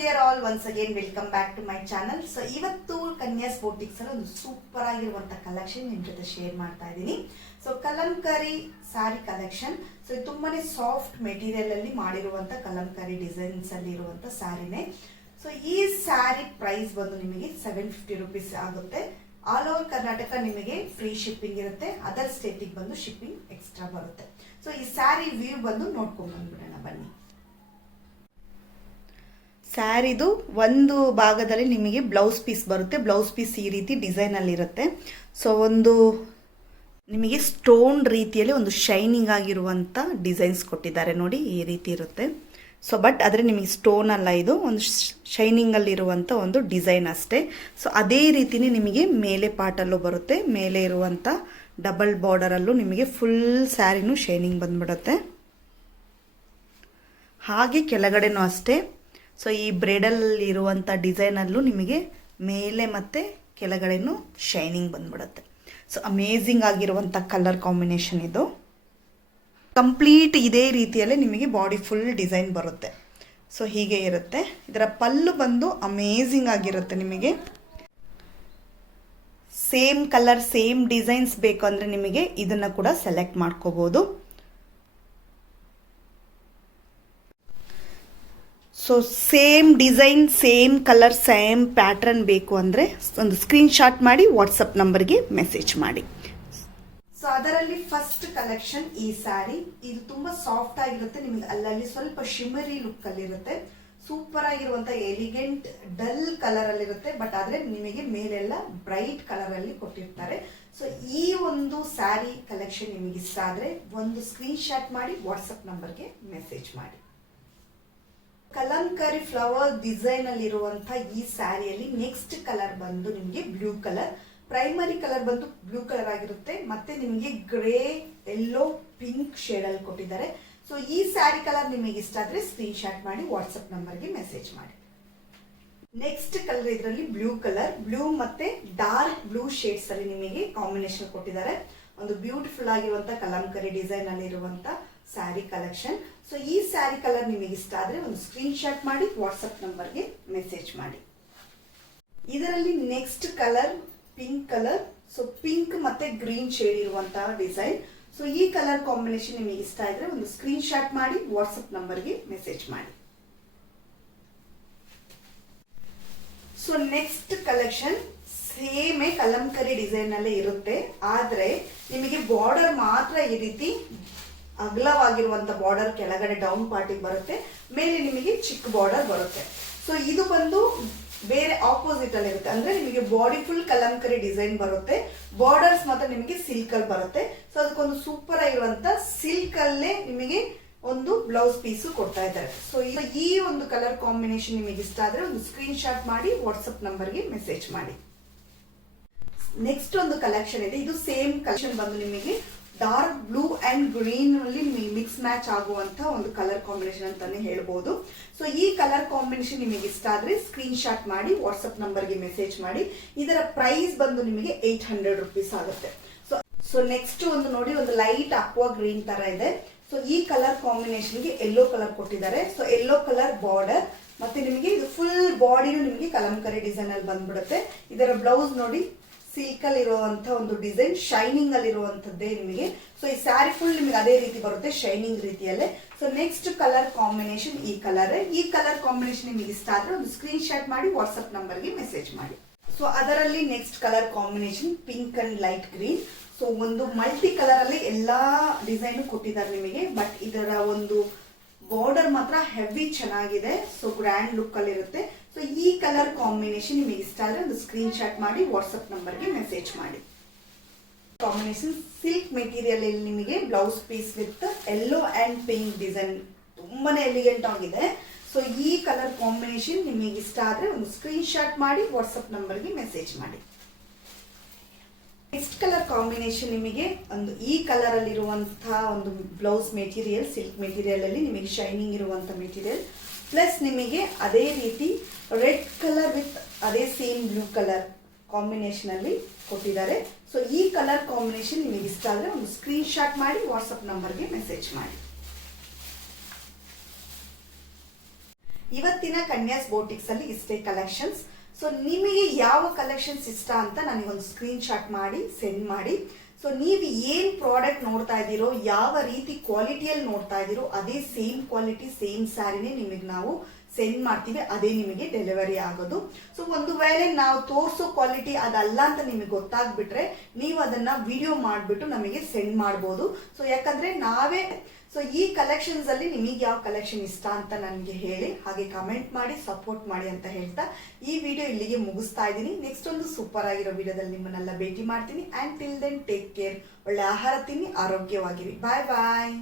dear all, once again welcome back to my channel. So ಇವತ್ತು ಕನ್ಯಾಸ್ ಬೊಟಿಕ್ಸ್ ಅಲ್ಲಿ ಒಂದು super ಆಗಿರುವಂತ ಕಲೆಕ್ಷನ್ ನಿಮ್ಮ ಜೊತೆ ಶೇರ್ ಮಾಡ್ತಾ ಇದ್ದೀನಿ. ಸೊ ಕಲಂಕರಿ ಸಾರಿ ಕಲೆಕ್ಷನ್. ಸೊ ಇದು ತುಂಬಾನೇ ಸಾಫ್ಟ್ ಮೆಟೀರಿಯಲ್ ಅಲ್ಲಿ ಮಾಡಿರುವಂತ ಕಲಂಕರಿ ಡಿಸೈನ್ಸ್ ಅಲ್ಲಿ ಇರುವಂತ ಸಾರಿನೇ. ಸೊ ಈ ಸಾರಿ ಪ್ರೈಸ್ ಬಂದು ನಿಮಗೆ 750 rupees ಆಗುತ್ತೆ. ಆಲ್ ಓವರ್ ಕರ್ನಾಟಕ ನಿಮಗೆ ಫ್ರೀ ಶಿಪ್ಪಿಂಗ್ ಇರುತ್ತೆ. ಅದರ್ ಸ್ಟೇಟಿಗೆ ಬಂದು ಶಿಪ್ಪಿಂಗ್ ಎಕ್ಸ್ಟ್ರಾ ಬರುತ್ತೆ. ಸೊ ಈ ಸ್ಯಾರಿ ವ್ಯೂ ಬಂದು ನೋಡ್ಕೊಂಡು ಬಂದ್ಬಿಡೋಣ ಬನ್ನಿ. ಸ್ಯಾರಿದು ಒಂದು ಭಾಗದಲ್ಲಿ ನಿಮಗೆ ಬ್ಲೌಸ್ ಪೀಸ್ ಬರುತ್ತೆ. ಬ್ಲೌಸ್ ಪೀಸ್ ಈ ರೀತಿ ಡಿಸೈನ್ ಅಲ್ಲಿ ಇರುತ್ತೆ. ಸೊ ಒಂದು ನಿಮಗೆ ಸ್ಟೋನ್ ರೀತಿಯಲ್ಲಿ ಒಂದು ಶೈನಿಂಗ್ ಆಗಿರುವಂತ ಡಿಸೈನ್ಸ್ ಕೊಟ್ಟಿದ್ದಾರೆ ನೋಡಿ, ಈ ರೀತಿ ಇರುತ್ತೆ. ಸೊ ಬಟ್ ಆದರೆ ನಿಮಗೆ ಸ್ಟೋನ್ ಅಲ್ಲ, ಇದು ಒಂದು ಶೈನಿಂಗ್ ಅಲ್ಲಿ ಇರುವಂತ ಒಂದು ಡಿಸೈನ್ ಅಷ್ಟೇ. ಸೊ ಅದೇ ರೀತಿನೇ ನಿಮಗೆ ಮೇಲೆ ಪಾರ್ಟಲ್ಲೂ ಬರುತ್ತೆ. ಮೇಲೆ ಇರುವಂತ ಡಬಲ್ ಬಾರ್ಡರ್ ಅಲ್ಲೂ ನಿಮಗೆ ಫುಲ್ ಸ್ಯಾರಿನೂ ಶೈನಿಂಗ್ ಬಂದ್ಬಿಡುತ್ತೆ. ಹಾಗೆ ಕೆಳಗಡೆನೂ ಅಷ್ಟೇ. ಸೊ ಈ ಬ್ರೈಡಲ್ ಇರುವಂಥ ಡಿಸೈನಲ್ಲೂ ನಿಮಗೆ ಮೇಲೆ ಮತ್ತು ಕೆಳಗಡೆನೂ ಶೈನಿಂಗ್ ಬಂದ್ಬಿಡುತ್ತೆ. ಸೊ ಅಮೇಝಿಂಗ್ ಆಗಿರುವಂಥ ಕಲರ್ ಕಾಂಬಿನೇಷನ್ ಇದು. ಕಂಪ್ಲೀಟ್ ಇದೇ ರೀತಿಯಲ್ಲೇ ನಿಮಗೆ ಬಾಡಿ ಫುಲ್ ಡಿಸೈನ್ ಬರುತ್ತೆ. ಸೊ ಹೀಗೆ ಇರುತ್ತೆ. ಇದರ ಪಲ್ಲು ಬಂದು ಅಮೇಝಿಂಗ್ ಆಗಿರುತ್ತೆ. ನಿಮಗೆ ಸೇಮ್ ಕಲರ್ ಸೇಮ್ ಡಿಸೈನ್ಸ್ ಬೇಕು ಅಂದರೆ ನಿಮಗೆ ಇದನ್ನು ಕೂಡ ಸೆಲೆಕ್ಟ್ ಮಾಡ್ಕೋಬೋದು. So same design same colour same pattern ಬೇಕು ಅಂದರೆ ಒಂದು ಸ್ಕ್ರೀನ್ಶಾಟ್ ಮಾಡಿ ವಾಟ್ಸಪ್ ನಂಬರ್ಗೆ ಮೆಸೇಜ್ ಮಾಡಿ. ಸೊ ಅದರಲ್ಲಿ ಫಸ್ಟ್ ಕಲೆಕ್ಷನ್ ಈ ಸ್ಯಾರಿ. ಇದು ತುಂಬಾ ಸಾಫ್ಟ್ ಆಗಿರುತ್ತೆ. ನಿಮಗೆ ಅಲ್ಲಲ್ಲಿ ಸ್ವಲ್ಪ ಶಿಮರಿ ಲುಕ್ ಅಲ್ಲಿ ಇರುತ್ತೆ. ಸೂಪರ್ ಆಗಿರುವಂತ ಎಲಿಗೆಂಟ್ ಡಲ್ ಕಲರ್ ಅಲ್ಲಿ ಇರುತ್ತೆ. ಬಟ್ ಆದ್ರೆ ನಿಮಗೆ ಮೇಲೆಲ್ಲ ಬ್ರೈಟ್ ಕಲರ್ ಅಲ್ಲಿ ಕೊಟ್ಟಿರ್ತಾರೆ. ಸೊ ಈ ಒಂದು ಸ್ಯಾರಿ ಕಲೆಕ್ಷನ್ ನಿಮಗೆ ಇಷ್ಟ ಆದ್ರೆ ಒಂದು ಸ್ಕ್ರೀನ್ಶಾಟ್ ಮಾಡಿ ವಾಟ್ಸಪ್ ನಂಬರ್ಗೆ ಮೆಸೇಜ್ ಮಾಡಿ. ಕಲಂಕರಿ ಫ್ಲವರ್ ಡಿಸೈನ್ ಅಲ್ಲಿ ಇರುವಂತಹ ಈ ಸ್ಯಾರಿಯಲ್ಲಿ ನೆಕ್ಸ್ಟ್ ಕಲರ್ ಬಂದು ನಿಮಗೆ ಬ್ಲೂ ಕಲರ್. ಪ್ರೈಮರಿ ಕಲರ್ ಬಂದು ಬ್ಲೂ ಕಲರ್ ಆಗಿರುತ್ತೆ. ಮತ್ತೆ ನಿಮಗೆ ಗ್ರೇ, ಯೆಲ್ಲೋ, ಪಿಂಕ್ ಶೇಡ್ ಅಲ್ಲಿ ಕೊಟ್ಟಿದ್ದಾರೆ. ಸೊ ಈ ಸ್ಯಾರಿ ಕಲರ್ ನಿಮಗೆ ಇಷ್ಟ ಆದ್ರೆ ಸ್ಕ್ರೀನ್ ಶಾಟ್ ಮಾಡಿ ವಾಟ್ಸ್ಆಪ್ ನಂಬರ್ಗೆ ಮೆಸೇಜ್ ಮಾಡಿ. ನೆಕ್ಸ್ಟ್ ಕಲರ್ ಇದರಲ್ಲಿ ಬ್ಲೂ ಕಲರ್, ಬ್ಲೂ ಮತ್ತೆ ಡಾರ್ಕ್ ಬ್ಲೂ ಶೇಡ್ಸ್ ಅಲ್ಲಿ ನಿಮಗೆ ಕಾಂಬಿನೇಷನ್ ಕೊಟ್ಟಿದ್ದಾರೆ. ಒಂದು ಬ್ಯೂಟಿಫುಲ್ ಆಗಿರುವಂತ ಕಲಂಕರಿ ಡಿಸೈನ್ ಅಲ್ಲಿ ಇರುವಂತ ಸ್ಯಾರಿ ಕಲೆಕ್ಷನ್. ಸೊ ಈ ಸ್ಯಾರಿ ಕಲರ್ ನಿಮಗೆ ಇಷ್ಟ ಆದ್ರೆ ಒಂದು ಸ್ಕ್ರೀನ್ ಶಾಟ್ ಮಾಡಿ ವಾಟ್ಸ್ಆಪ್ ನಂಬರ್ಗೆ ಮೆಸೇಜ್ ಮಾಡಿ. ಇದರಲ್ಲಿ next colour pink colour. So pink ಮತ್ತೆ ಗ್ರೀನ್ ಶೇಡ್ ಇರುವಂತಹ ಡಿಸೈನ್. ಸೊ ಈ ಕಲರ್ ಕಾಂಬಿನೇಷನ್ ನಿಮಗೆ ಇಷ್ಟ ಇದ್ರೆ ಒಂದು ಸ್ಕ್ರೀನ್ ಶಾಟ್ ಮಾಡಿ ವಾಟ್ಸ್ಆಪ್ ನಂಬರ್ಗೆ ಮೆಸೇಜ್ ಮಾಡಿ. ಸೊ ನೆಕ್ಸ್ಟ್ ಕಲೆಕ್ಷನ್ ಸೇಮೇ ಕಲಂಕರಿ ಡಿಸೈನ್ ಅಲ್ಲೇ ಇರುತ್ತೆ. ಆದ್ರೆ ನಿಮಗೆ ಬಾರ್ಡರ್ ಮಾತ್ರ ಈ ರೀತಿ ಅಗಲವಾಗಿರುವಂತ ಬಾರ್ಡರ್ ಕೆಳಗಡೆ ಡೌನ್ ಪಾರ್ಟಿಗೆ ಬರುತ್ತೆ. ಮೇಲೆ ನಿಮಗೆ ಚಿಕ್ಕ ಬಾರ್ಡರ್ ಬರುತ್ತೆ. ಸೊ ಇದು ಬಂದು ಬೇರೆ ಆಪೋಸಿಟ್ ಅಲ್ಲಿ ಇರುತ್ತೆ. ಅಂದ್ರೆ ನಿಮಗೆ ಬಾಡಿ ಫುಲ್ ಕಲಂಕರಿ ಡಿಸೈನ್ ಬರುತ್ತೆ. ಬಾರ್ಡರ್ಸ್ ಮಾತ್ರ ನಿಮಗೆ ಸಿಲ್ಕ್ ಅಲ್ಲಿ ಬರುತ್ತೆ. ಸೊ ಅದಕ್ಕೊಂದು ಸೂಪರ್ ಆಗಿರುವಂತ ಸಿಲ್ಕ್ ಅಲ್ಲೇ ನಿಮಗೆ ಒಂದು ಬ್ಲೌಸ್ ಪೀಸು ಕೊಡ್ತಾ ಇದ್ದಾರೆ. ಸೊ ಈ ಒಂದು ಕಲರ್ ಕಾಂಬಿನೇಷನ್ ನಿಮಗೆ ಇಷ್ಟ ಆದ್ರೆ ಒಂದು ಸ್ಕ್ರೀನ್ ಶಾಟ್ ಮಾಡಿ ವಾಟ್ಸ್ಆಪ್ ನಂಬರ್ಗೆ ಮೆಸೇಜ್ ಮಾಡಿ. ನೆಕ್ಸ್ಟ್ ಒಂದು ಕಲೆಕ್ಷನ್ ಇದೆ. ಇದು ಸೇಮ್ ಕಲೆಕ್ಷನ್ ಬಂದು ನಿಮಗೆ ಡಾರ್ಕ್ ಬ್ಲೂ ಅಂಡ್ ಗ್ರೀನ್ ಅಲ್ಲಿ ಮಿಕ್ಸ್ ಮ್ಯಾಚ್ ಆಗುವಂತ ಒಂದು ಕಲರ್ ಕಾಂಬಿನೇಷನ್ ಅಂತಾನೆ ಹೇಳ್ಬೋದು. ಸೊ ಈ ಕಲರ್ ಕಾಂಬಿನೇಷನ್ ನಿಮಗೆ ಇಷ್ಟ ಆದ್ರೆ ಸ್ಕ್ರೀನ್ ಶಾಟ್ ಮಾಡಿ ವಾಟ್ಸ್ಆಪ್ ನಂಬರ್ಗೆ ಮೆಸೇಜ್ ಮಾಡಿ. ಇದರ ಪ್ರೈಸ್ ಬಂದು ನಿಮಗೆ 800 rupees ಆಗುತ್ತೆ. ಸೊ ನೆಕ್ಸ್ಟ್ ಒಂದು ನೋಡಿ, ಒಂದು ಲೈಟ್ ಅಕ್ವಾ ಗ್ರೀನ್ ತರ ಇದೆ. ಸೊ ಈ ಕಲರ್ ಕಾಂಬಿನೇಷನ್ಗೆ ಯೆಲ್ಲೋ ಕಲರ್ ಕೊಟ್ಟಿದ್ದಾರೆ. ಸೊ ಯೆಲ್ಲೋ ಕಲರ್ ಬಾರ್ಡರ್ ಮತ್ತೆ ನಿಮಗೆ ಇದು ಫುಲ್ ಬಾಡಿನೂ ನಿಮಗೆ ಕಲಂಕರಿ ಡಿಸೈನ್ ಅಲ್ಲಿ ಬಂದ್ಬಿಡುತ್ತೆ. ಇದರ ಬ್ಲೌಸ್ ನೋಡಿ, ಸಿಲ್ಕ್ ಅಲ್ಲಿ ಇರುವಂತ ಒಂದು ಡಿಸೈನ್, ಶೈನಿಂಗ್ ಅಲ್ಲಿ ಇರುವಂತದ್ದೇ ನಿಮಗೆ. ಸೊ ಈ ಸ್ಯಾರಿ ಫುಲ್ ನಿಮಗೆ ಅದೇ ರೀತಿ ಬರುತ್ತೆ, ಶೈನಿಂಗ್ ರೀತಿಯಲ್ಲೇ. ಸೊ ನೆಕ್ಸ್ಟ್ ಕಲರ್ ಕಾಂಬಿನೇಷನ್ ಈ ಕಲರ್. ಈ ಕಲರ್ ಕಾಂಬಿನೇಷನ್ ನಿಮಗೆ ಇಷ್ಟ ಆದ್ರೆ ಒಂದು ಸ್ಕ್ರೀನ್ ಶಾಟ್ ಮಾಡಿ ವಾಟ್ಸ್ಆಪ್ ನಂಬರ್ಗೆ ಮೆಸೇಜ್ ಮಾಡಿ. ಸೊ ಅದರಲ್ಲಿ next colour combination pink and light green. So ಒಂದು ಮಲ್ಟಿ ಕಲರ್ ಅಲ್ಲಿ ಎಲ್ಲಾ ಡಿಸೈನ್ ಕೊಟ್ಟಿದ್ದಾರೆ ನಿಮಗೆ. ಬಟ್ ಇದರ ಒಂದು ಬಾರ್ಡರ್ ಮಾತ್ರ ಹೆವಿ ಚೆನ್ನಾಗಿದೆ. ಸೊ ಗ್ರ್ಯಾಂಡ್ ಲುಕ್ ಅಲ್ಲಿ ಇರುತ್ತೆ. ಸೊ ಈ ಕಲರ್ ಕಾಂಬಿನೇಷನ್ ನಿಮಗೆ ಇಷ್ಟ ಆದ್ರೆ ಒಂದು ಸ್ಕ್ರೀನ್ ಶಾಟ್ ಮಾಡಿ ವಾಟ್ಸ್ಆಪ್ ನಂಬರ್ಗೆ ಮೆಸೇಜ್ ಮಾಡಿ. ಕಾಂಬಿನೇಷನ್ ಸಿಲ್ಕ್ ಮೆಟೀರಿಯಲ್ ಅಲ್ಲಿ ನಿಮಗೆ blouse piece with yellow and pink design ತುಂಬಾನೇ ಎಲಿಗೆಂಟ್ ಆಗಿದೆ. ಸೊ ಈ ಕಲರ್ ಕಾಂಬಿನೇಷನ್ ನಿಮಗೆ ಇಷ್ಟ ಆದ್ರೆ ಒಂದು ಸ್ಕ್ರೀನ್ ಶಾಟ್ ಮಾಡಿ ವಾಟ್ಸ್ಆಪ್ ನಂಬರ್ಗೆ ಮೆಸೇಜ್ ಮಾಡಿ. ನೆಕ್ಸ್ಟ್ ಕಲರ್ ಕಾಂಬಿನೇಷನ್ ನಿಮಗೆ ಒಂದು ಈ ಕಲರ್ ಅಲ್ಲಿ ಇರುವಂತಹ ಒಂದು ಬ್ಲೌಸ್ ಮೆಟೀರಿಯಲ್, ಸಿಲ್ಕ್ ಮೆಟೀರಿಯಲ್ ಅಲ್ಲಿ ನಿಮಗೆ ಶೈನಿಂಗ್ ಇರುವಂತ ಮೆಟೀರಿಯಲ್ ಪ್ಲಸ್ ನಿಮಗೆ ಅದೇ ರೀತಿ ರೆಡ್ ಕಲರ್ ವಿತ್ ಅದೇ ಸೇಮ್ ಬ್ಲೂ ಕಲರ್ ಕಾಂಬಿನೇಷನ್ ಅಲ್ಲಿ ಕೊಟ್ಟಿದ್ದಾರೆ. ಸೊ ಈ ಕಲರ್ ಕಾಂಬಿನೇಷನ್ ನಿಮಗೆ ಇಷ್ಟ ಆದ್ರೆ ಒಂದು ಸ್ಕ್ರೀನ್ ಶಾಟ್ ಮಾಡಿ ವಾಟ್ಸ್ಆಪ್ ನಂಬರ್ಗೆ ಮೆಸೇಜ್ ಮಾಡಿ. ಇವತ್ತಿನ ಕನ್ಯಾಸ್ ಬೋಟಿಕ್ಸ್ ಅಲ್ಲಿ ಇಷ್ಟೇ ಕಲೆಕ್ಷನ್ಸ್. ಸೊ ನಿಮಗೆ ಯಾವ ಕಲೆಕ್ಷನ್ಸ್ ಇಷ್ಟ ಅಂತ ನನಗೊಂದು ಸ್ಕ್ರೀನ್ ಶಾಟ್ ಮಾಡಿ ಸೆಂಡ್ ಮಾಡಿ. ಸೊ ನೀವು ಏನ್ ಪ್ರಾಡಕ್ಟ್ ನೋಡ್ತಾ ಇದ್ದೀರೋ, ಯಾವ ರೀತಿ ಕ್ವಾಲಿಟಿಯಲ್ಲಿ ನೋಡ್ತಾ ಇದ್ದೀರೋ ಅದೇ ಸೇಮ್ ಕ್ವಾಲಿಟಿ ಸೇಮ್ ಸ್ಯಾರಿನೇ ನಿಮಗೆ ನಾವು ಸೆಂಡ್ ಮಾಡ್ತೀವಿ, ಅದೇ ನಿಮಗೆ ಡೆಲಿವರಿ ಆಗೋದು. ಸೊ ಒಂದು ವೇಳೆ ನಾವು ತೋರಿಸೋ ಕ್ವಾಲಿಟಿ ಅದಲ್ಲ ಅಂತ ನಿಮಗೆ ಗೊತ್ತಾಗ್ಬಿಟ್ರೆ ನೀವು ಅದನ್ನ ವಿಡಿಯೋ ಮಾಡಿಬಿಟ್ಟು ನಮಗೆ ಸೆಂಡ್ ಮಾಡ್ಬೋದು. ಸೊ ಯಾಕಂದ್ರೆ ನಾವೇ ಈ ಕಲೆಕ್ಷನ್ಸ್ ಅಲ್ಲಿ ನಿಮಗೆ ಯಾವ ಕಲೆಕ್ಷನ್ ಇಷ್ಟ ಅಂತ ನನಗೆ ಹೇಳಿ, ಹಾಗೆ ಕಮೆಂಟ್ ಮಾಡಿ ಸಪೋರ್ಟ್ ಮಾಡಿ ಅಂತ ಹೇಳ್ತಾ ಈ ವಿಡಿಯೋ ಇಲ್ಲಿಗೆ ಮುಗಿಸ್ತಾ ಇದ್ದೀನಿ. ನೆಕ್ಸ್ಟ್ ಒಂದು ಸೂಪರ್ ಆಗಿರೋ ವಿಡಿಯೋದಲ್ಲಿ ನಿಮ್ಮನ್ನೆಲ್ಲ ಭೇಟಿ ಮಾಡ್ತೀನಿ. And till then take care. ಒಳ್ಳೆ ಆಹಾರ ತಿನ್ನಿ, ಆರೋಗ್ಯವಾಗಿರಿ. ಬಾಯ್ ಬಾಯ್.